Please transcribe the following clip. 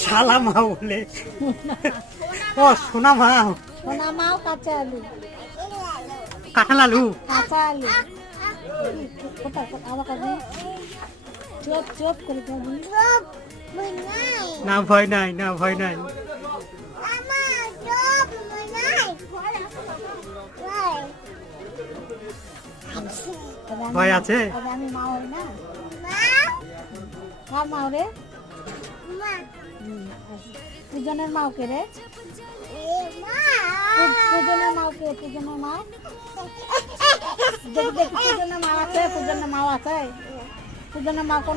শালা মা বলে। ও সোনা মা। সোনা মাও কাঁচা আলু। কাঁঠাল আলু। কাঁচা আলু। কোথায় আবার কাজে চোপ চোপ করে খাবি। না ভয় নাই, না ভয় নাই। ভয় আছে? আমি মা হই না। কার মা রে? পূজনের মাও কে রে? পূজনের মাও কে? পূজনের মা? দেখি দেখি পূজনের মা আছে, পূজনের মাও আছে। পূজনের মা কোন